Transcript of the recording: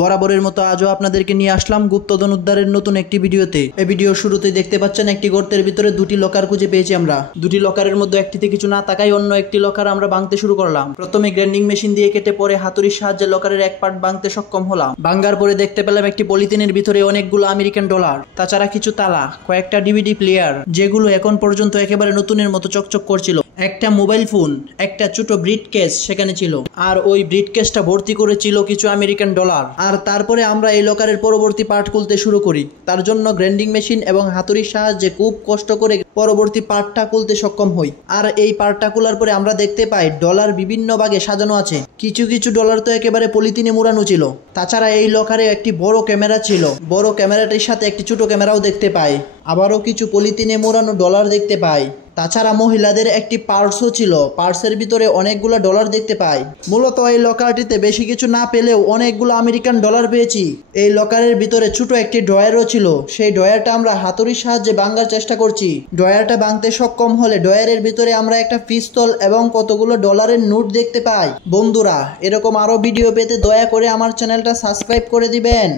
বরাবরের মতো আজও আপনাদেরকে নিয়ে আসলাম গুপ্তধন উদ্ধারের নতুন একটি ভিডিওতে। এই ভিডিও শুরুতেই দেখতে পাচ্ছেন একটি গর্তের ভিতরে দুটি লকার খুঁজে পেয়েছি আমরা। দুটি লকারের মধ্যে একটিতে কিছু না তাকাই অন্য একটি লকার আমরা ভাঙতে শুরু করলাম। প্রথমে গ্রাইন্ডিং মেশিন দিয়ে কেটে পরে হাতুড়ির সাহায্যে লকারের এক পার্ট ভাঙতে সক্ষম হলাম। ভাঙার পরে দেখতে পেলাম একটি পলিথিনের ভিতরে অনেকগুলো আমেরিকান ডলার, তাছাড়া কিছু তালা, কয়েকটা ডিভিডি প্লেয়ার যেগুলো এখন পর্যন্ত একেবারে নতুনের মতো চকচক করছিল, একটা মোবাইল ফোন, একটা ছোট ব্রিড কেস সেখানে ছিল, আর ওই ব্রিড কেসটা ভর্তি করেছিল কিছু আমেরিকান ডলার। আর তারপরে আমরা এই লকারের পরবর্তী পার্ট খুলতে শুরু করি। তার জন্য গ্রাইন্ডিং মেশিন এবং হাতুড়ির সাহায্যে খুব কষ্ট করে পরবর্তী পার্টটা খুলতে সক্ষম হই। আর এই পার্টটা খোলার পরে আমরা দেখতে পাই ডলার বিভিন্ন ভাগে সাজানো আছে। কিছু কিছু ডলার তো একেবারে পলিথিনে মোড়ানো ছিল। তাছাড়া এই লকারে একটি বড় ক্যামেরা ছিল, বড় ক্যামেরাটির সাথে একটি ছোট ক্যামেরাও দেখতে পাই। আবারও কিছু পলিথিনে মোড়ানো ডলার দেখতে পাই। তাছাড়া মহিলাদের একটি পার্সও ছিল, পার্সের ভিতরে অনেকগুলো ডলার দেখতে পাই। মূলত এই লকারটিতে বেশি কিছু না পেলেও অনেকগুলো আমেরিকান ডলার পেয়েছি। এই লকারের ভিতরে ছোট একটি ড্রয়ারও ছিল, সেই ড্রয়ারটা আমরা হাতুড়ির সাহায্যে ভাঙার চেষ্টা করছি। ড্রয়ারটা ভাঙতে সক্ষম হলে ড্রয়ারের ভিতরে আমরা একটা পিস্তল এবং কতগুলো ডলারের নোট দেখতে পাই। বন্ধুরা, এরকম আরও ভিডিও পেতে দয়া করে আমার চ্যানেলটা সাবস্ক্রাইব করে দিবেন।